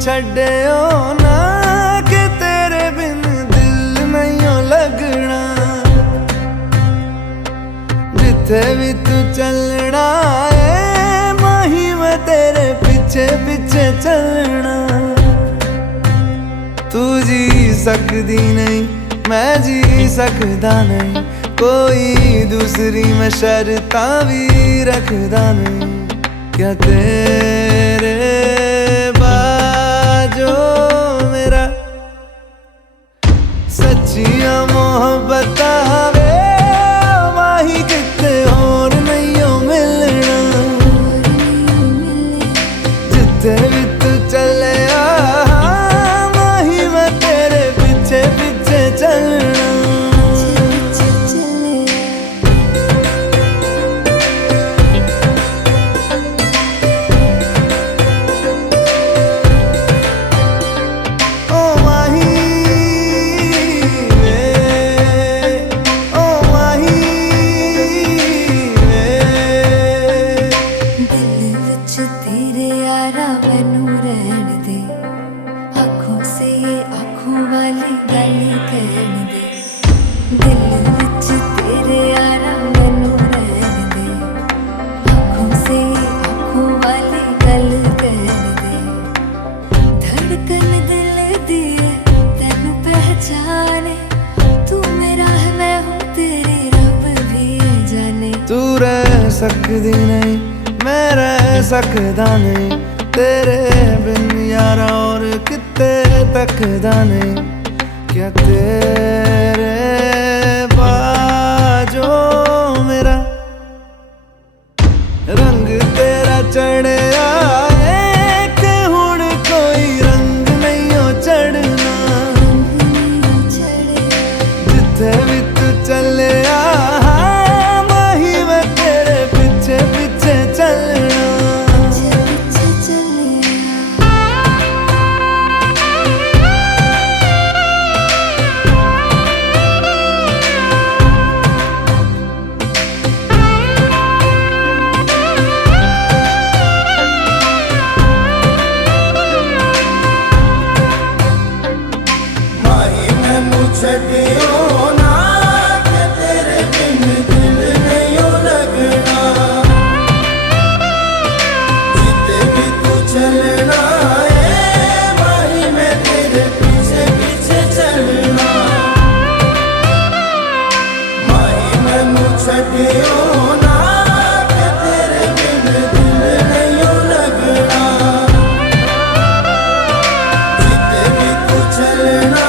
छड्डियो ना कि तेरे बिन दिल नहीं लगना। जिथे भी तू चलना है माही मैं तेरे पीछे पीछे चलना। तू जी सकदी नहीं मैं जी सकदा नहीं, कोई दूसरी मैं शर्तां भी रखदा नहीं। क्या तेरे बाजो मेरा सच्चियां मोहब्बत वे माही किते होर नहीं हो मिलना। जिथे भी तू चले माही मैं तेरे पीछे पीछे चलना। दिल विच तेरे यारा मैनू रहन दे, आँखों से आँखों वाली गल कहन दे। धड़कन दिल दी तेनू पहचाने, तू मेरा है मैं हूँ तेरी रब भी जाने। तू रह सकदी नहीं मैं रह सकदा नहीं, तेरे बिन यारा और किते तकदा नहीं। क्या तेरे बाजो मेरा रंग तेरा चढ़िया है कि हुण कोई रंग नहीं हो चढ़ना। जिथे भी तू चले माही मैं तेरे पीछे पीछे चलना। छड्डियो ना कि तेरे बिन दिल नहीं लगना। जिथे भी तू चलना है माही मैं तेरे पीछे पीछे चलना। माही मैनू छड्डियो ना कि तेरे बिन दिल नहीं लगना। जिथे भी तू चलना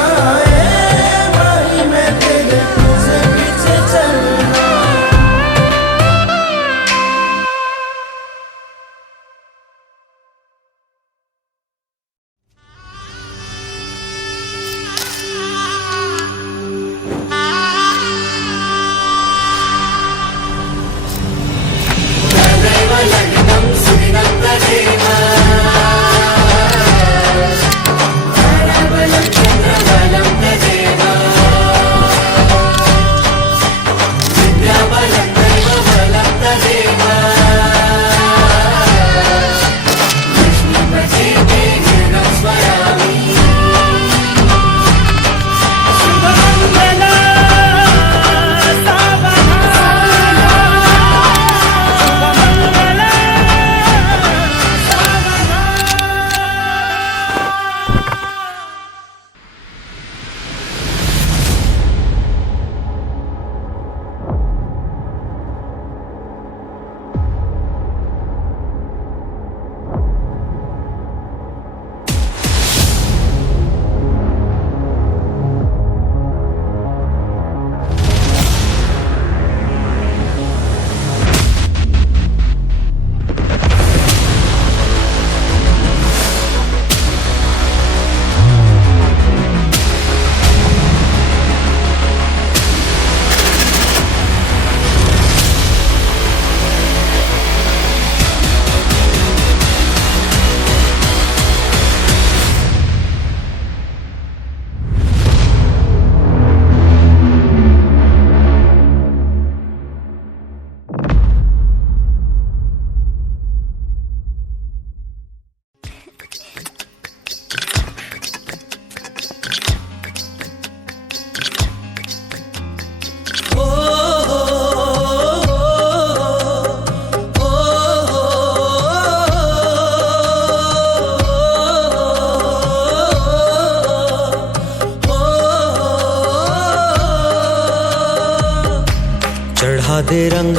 दे रंग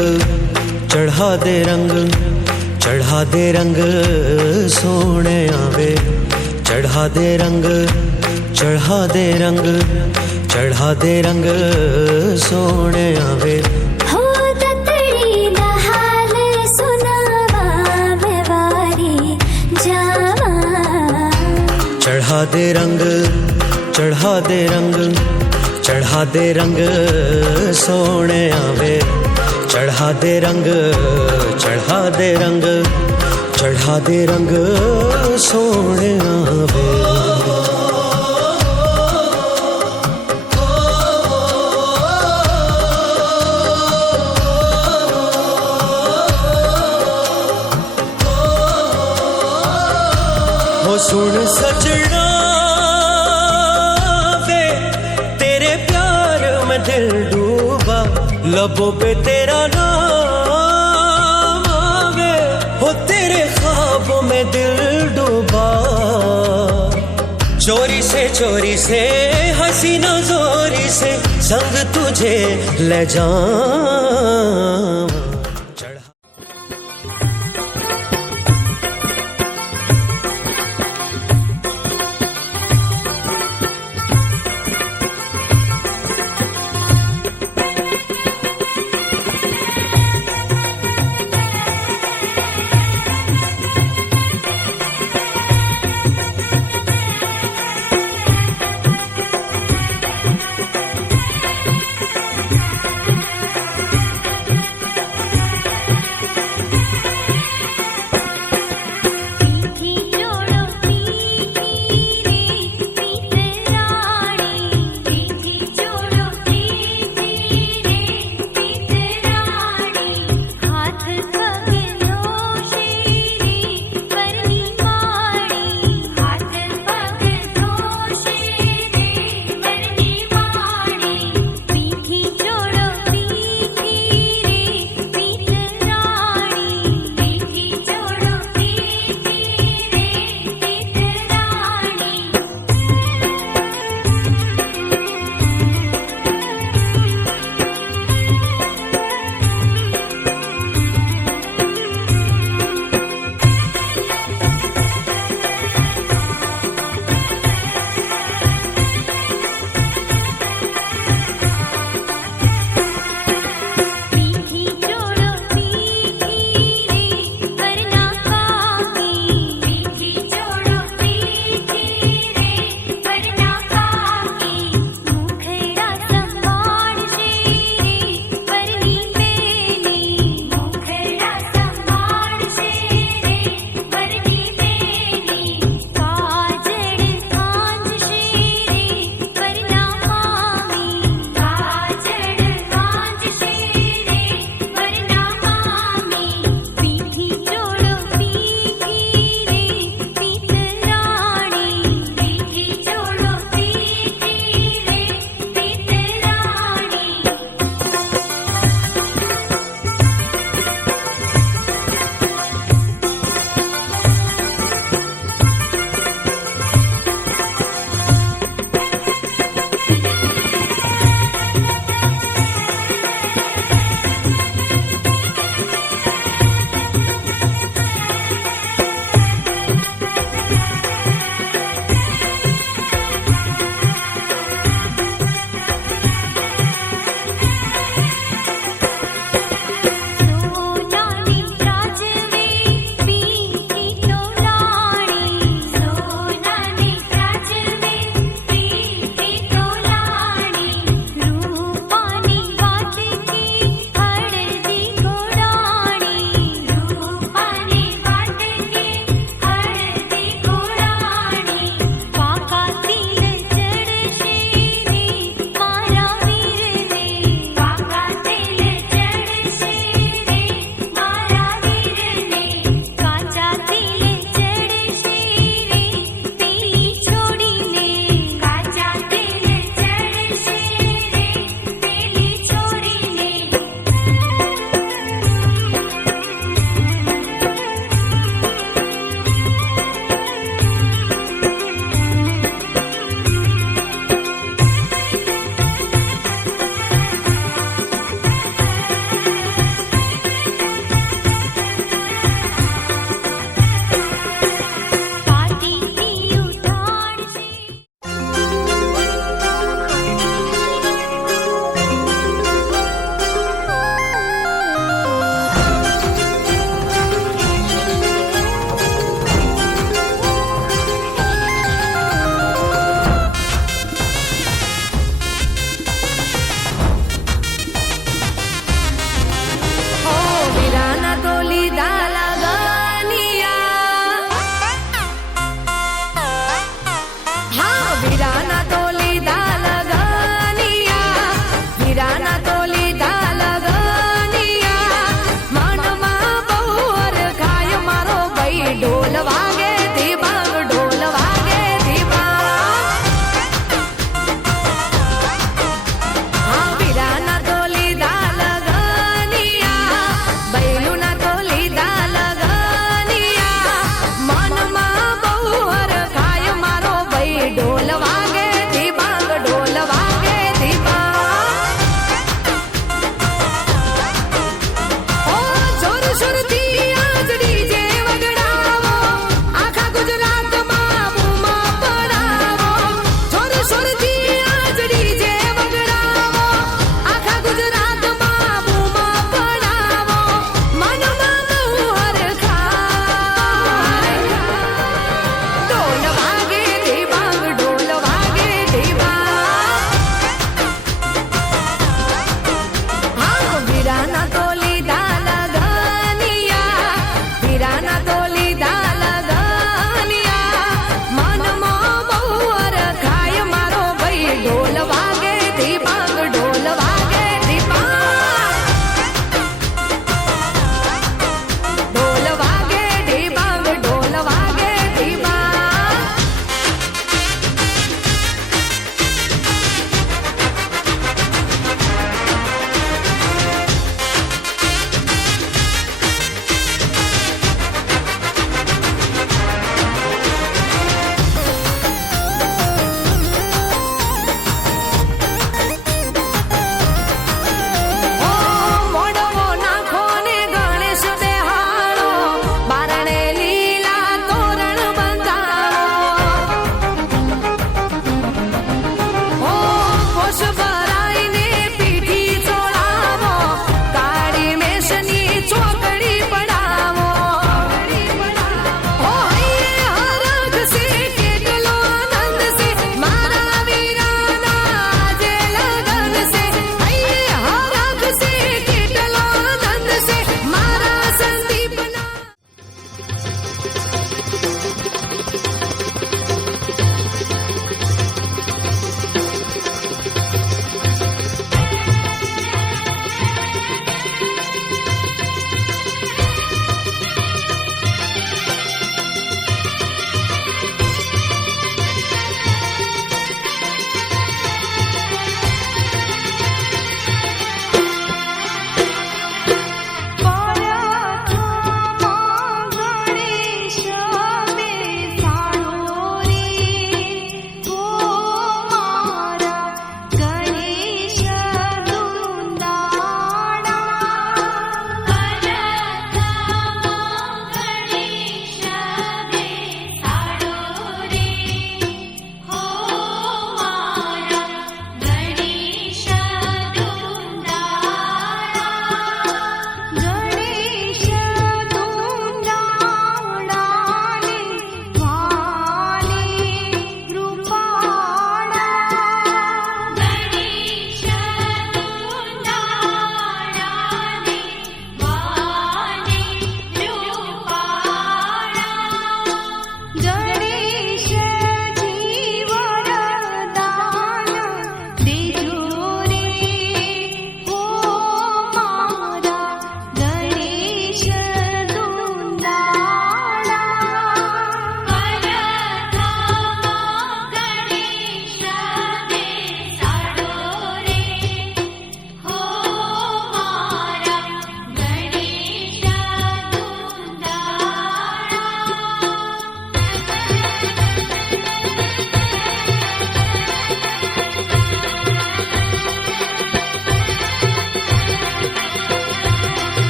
चढ़ा दे रंग चढ़ा दे रंग सोने आवे चढ़ा दे रंग चढ़ा दे रंग चढ़ा दे रंग सोने आवे हो ततड़ी दा हाल सुनावा मैं वारी जावा चढ़ा दे रंग चढ़ा दे रंग चढ़ा दे रंग सोने आवे चढ़ा दे रंग चढ़ा दे रंग चढ़ा दे रंग सोने आवे हो सुन सजना वे तेरे प्यार में दिल डूबा लबों पे तेरा नाम आवे हो तेरे ख्वाबों में दिल डूबा चोरी से हसीना जोरी से संग तुझे ले जाऊं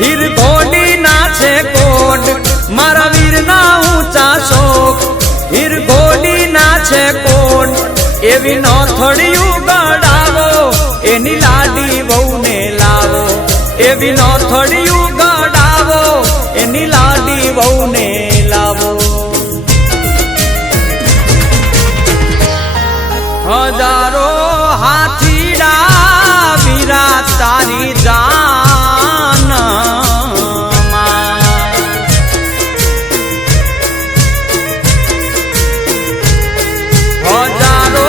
હીર ઘોડી ના છે કોટ મારા વીરના ઊંચા શોખ હીર ઘોડી ના છે કોટ એવી નોથડિયું ગડાવો એની લાડી વહુને લાવો એવી નોથડિયું ગડાવો એની લાડી વહુને લાવો હજારો હાથીડા વીરા તારી જાન હજારો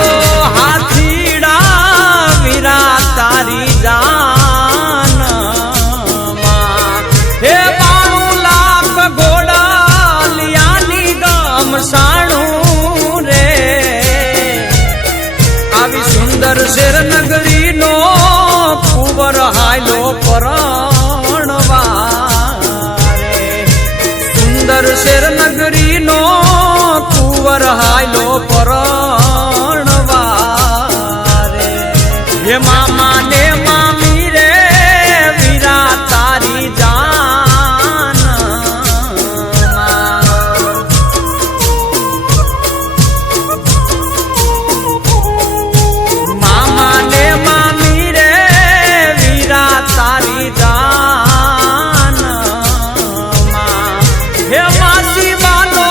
હાથીડા વીરા તારી જાન હે 92 લાખ ઘોડાલિયાની ગમસાણું રે આવી સુંદર શેર નગરી નો કુંવર હાયલો પરણવારે સુંદર શેર નગરી નો કુંવર હાયલો પરણવારે હે મામા ને મામી રે વીરા તારી જાન મામા ને મામી રે વીરા તારી જાન હે માસી બાનો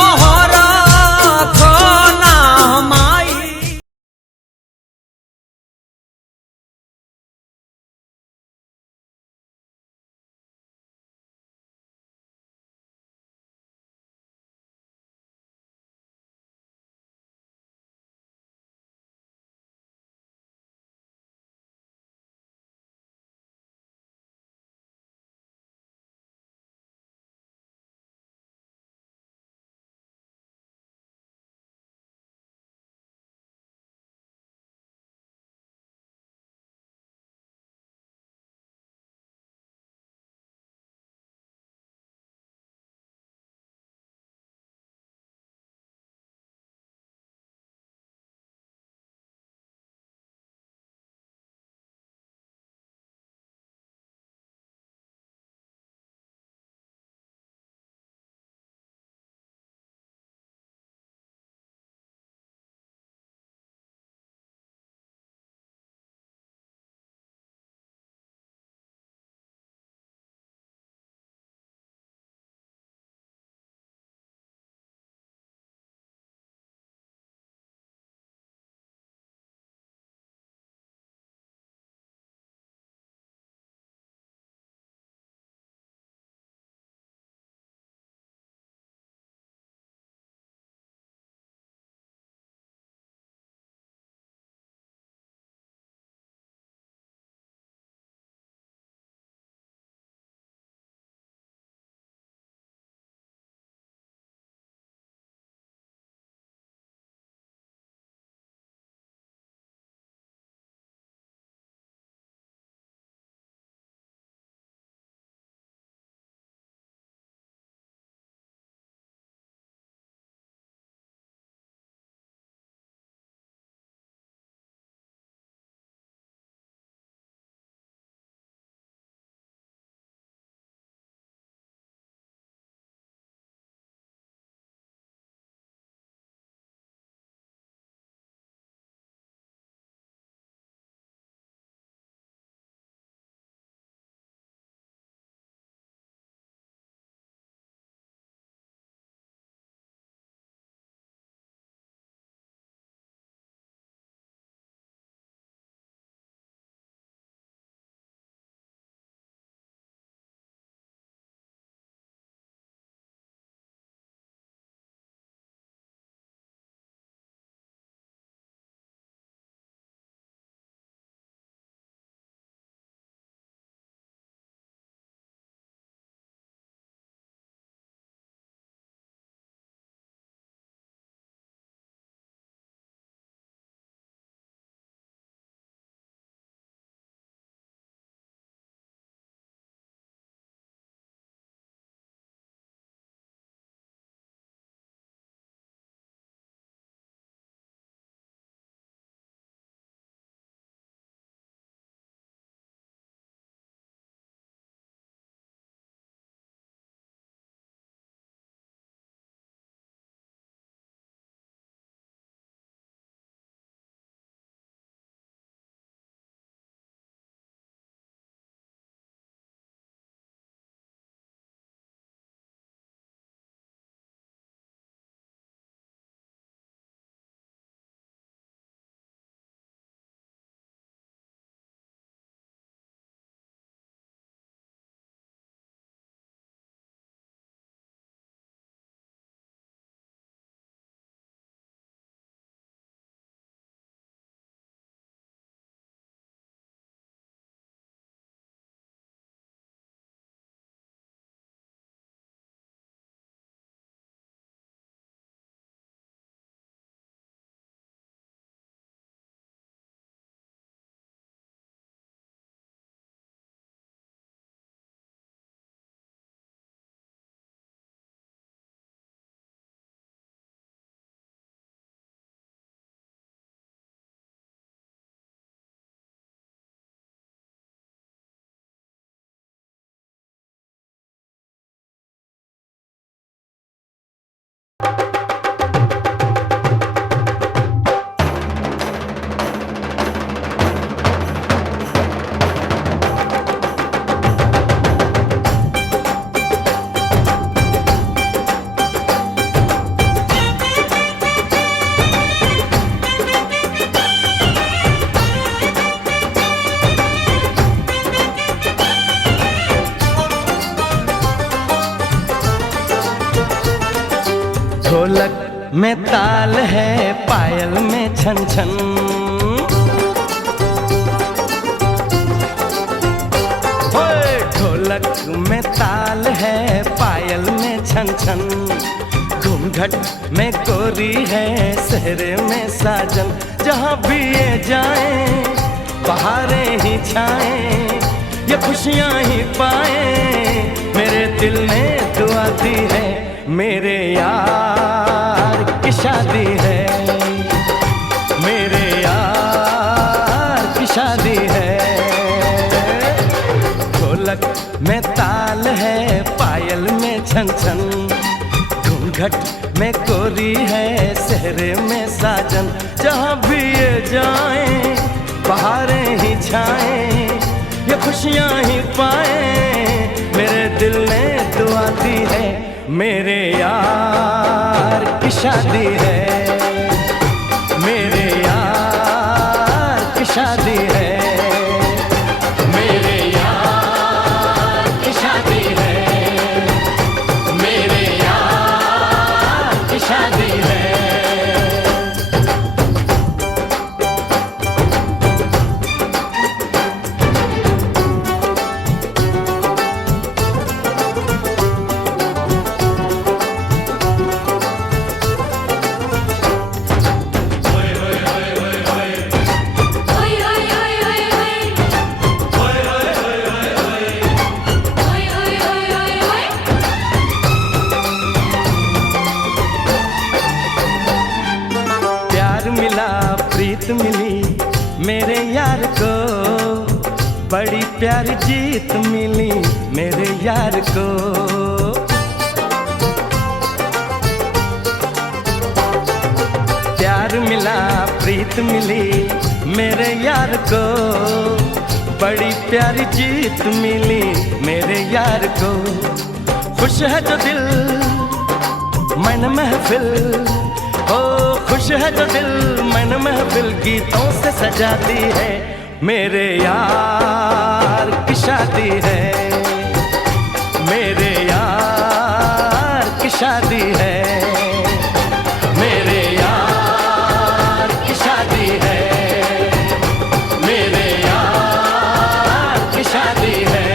ढोलक में ताल है, पायल में छन छन। ओए ढोलक में ताल है, पायल में छन छन। घूंघट में कोरी है, सहरे में साजन। जहाँ भी ये जाए बहारें ही छाएं, ये खुशियाँ ही पाए। मेरे दिल में दुआ दी है, मेरे यार की शादी है, मेरे यार की शादी है। ढोलक में ताल है, पायल में छन छन। घूंघट में कोरी है, सहरे में साजन। जहाँ भी ये जाएं बहारें ही छाएं, ये खुशियाँ ही पाए। मेरे दिल ने दुआ दी है, मेरे यार की शादी है, मेरे यार की शादी है, मेरे यार की शादी है, मेरे यार की शादी है। प्रीत मिली मेरे यार को, बड़ी प्यारी जीत मिली मेरे यार को। प्यार मिला प्रीत मिली मेरे यार को, बड़ी प्यारी जीत मिली मेरे यार को। खुश है जो दिल मन महफिल, ओ खुश है जो दिल मन महफिल गीतों से सजाती है। मेरे यार की शादी है, मेरे यार की शादी है, मेरे यार की शादी है, मेरे यार की शादी है।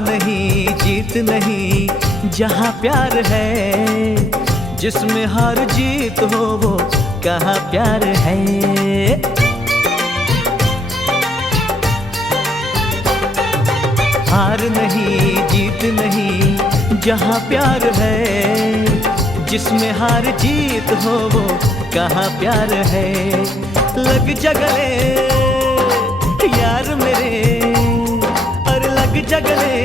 नहीं जीत नहीं जहाँ प्यार है, जिसमें हार जीत हो वो कहाँ प्यार है। हार नहीं जीत नहीं जहाँ प्यार है, जिसमें हार जीत हो वो कहाँ प्यार है। लग जा गले यार मेरे, लग जा गले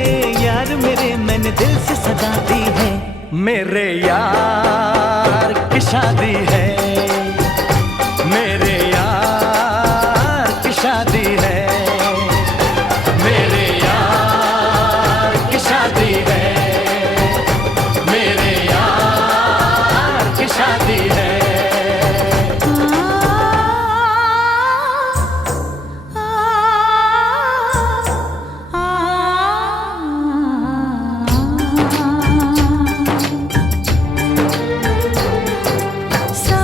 यार मेरे, मैंने दिल से सजा दी है। मेरे यार की शादी है, मेरे यार की शादी है, मेरे यार की शादी है, मेरे यार की शादी है। सा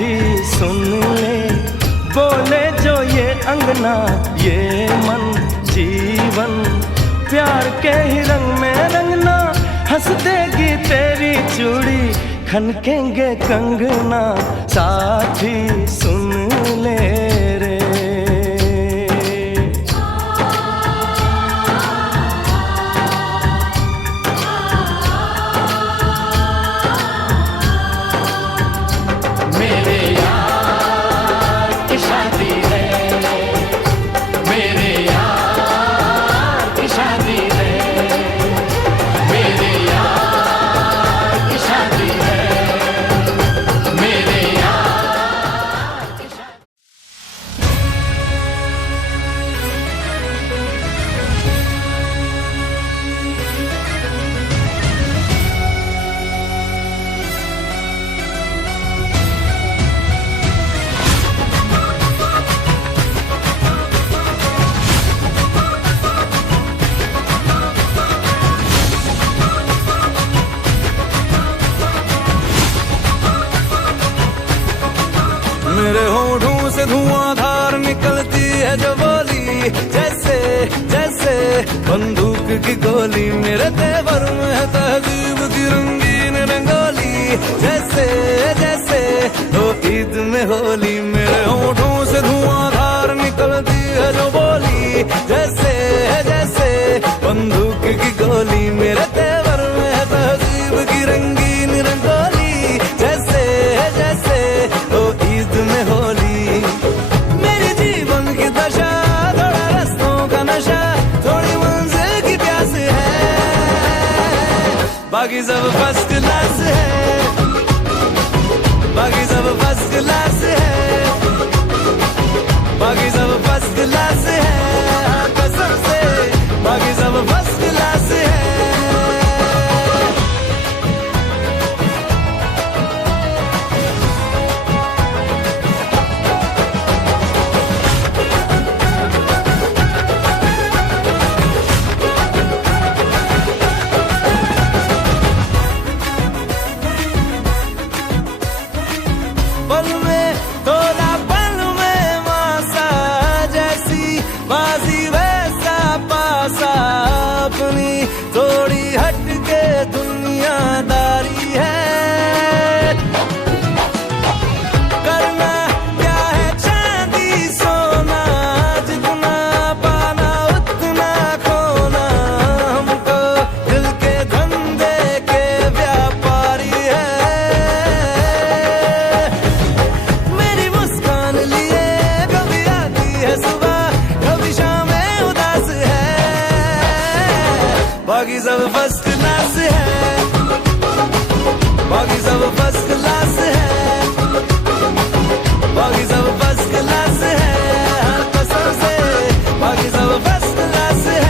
साथी सुन ले, बोले जो ये अंगना ये मन जीवन, प्यार के ही रंग में रंगना, हंस देगी तेरी चूड़ी, खनकेंगे कंगना, साथी सुन ले रे। मेरे यार की शादी है, मेरे यार की शादी है, मेरे यार की शादी है, मेरे यार की शादी। मेरे होठों से धुआंधार निकलती है जो बोली, जैसे जैसे बंदूक की गोली, मेरे तेवर में है तहजीब की रंगीन रंगोली, जैसे जैसे तो ईद में होली। मेरे होठों से धुआंधार निकलती है जो बोली, जैसे जैसे बंदूक की गोली, मेरे तेवर में है तहजीब की रंगीन रंगोली, जैसे जैसे तो ईद में होली। मेरी जीवन की दशा थोड़ा रस्तों का नशा, थोड़ी मंजिल की प्यास है, बाकी सब फर्स्ट क्लास है, बाकी सब फर्स्ट क्लास है, बाकी सब फर्स्ट क्लास है, हाँ कसम से बाकी सब फर्स्ट क्लास है। पल में तोला पल में मासा, जैसी बाजी वैसा पासा, अपनी थोड़ी हटके दुनियादारी है, करना क्या है चांदी सोना, जितना पाना उतना खोना, हमको दिल के धंधे के व्यापारी है। मेरी मुस्कान लिए कभी आती है सुबह, कभी शामें उदास है, बाकी सब फर्स्ट क्लास है, बाकी सब फर्स्ट क्लास है, बाकी सब फर्स्ट क्लास है, हाँ कसम से बाकी सब फर्स्ट क्लास है।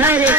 ઘરે